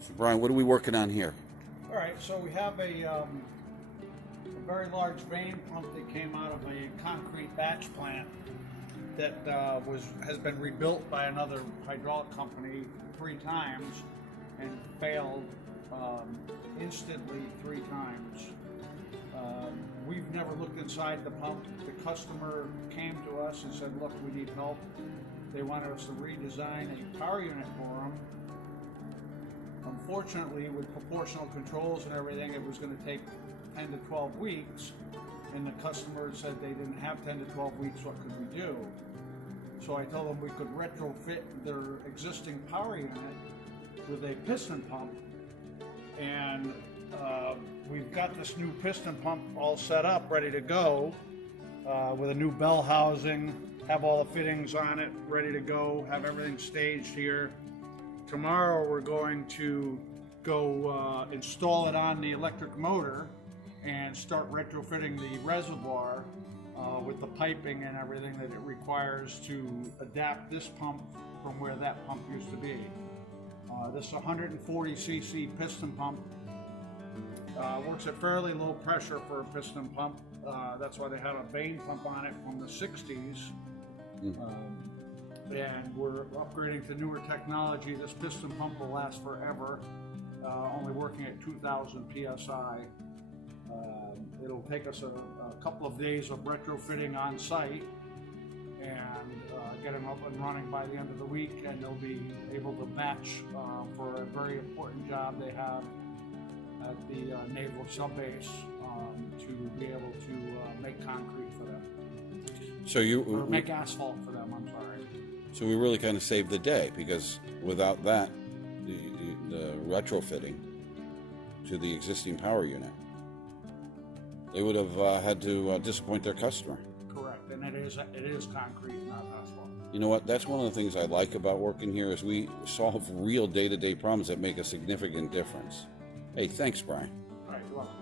So Brian, what are we working on here? All right, so we have a very large vane pump that came out of a concrete batch plant that has been rebuilt by another hydraulic company 3 times and failed instantly 3 times. We've never looked inside the pump. The customer came to us and said, look, we need help. They wanted us to redesign a power unit for them. Unfortunately, with proportional controls and everything, it was going to take 10 to 12 weeks, and the customer said they didn't have 10 to 12 weeks, what could we do? So I told them we could retrofit their existing power unit with a piston pump, and we've got this new piston pump all set up, ready to go, with a new bell housing, have all the fittings on it, ready to go, have everything staged here. Tomorrow we're going to go install it on the electric motor and start retrofitting the reservoir with the piping and everything that it requires to adapt this pump from where that pump used to be. This 140cc piston pump works at fairly low pressure for a piston pump. That's why they had a vane pump on it from the 60s. And we're upgrading to newer technology. This piston pump will last forever, only working at 2,000 psi. It'll take us a couple of days of retrofitting on site and get them up and running by the end of the week, and they'll be able to batch for a very important job they have at the Naval Sub Base to be able to make concrete for them. So or make asphalt for them, I'm sorry. So we really kind of saved the day, because without that, the retrofitting to the existing power unit, they would have had to disappoint their customer. Correct, and it is concrete, not asphalt. You know what? That's one of the things I like about working here is we solve real day-to-day problems that make a significant difference. Hey, thanks, Brian. All right, you're welcome.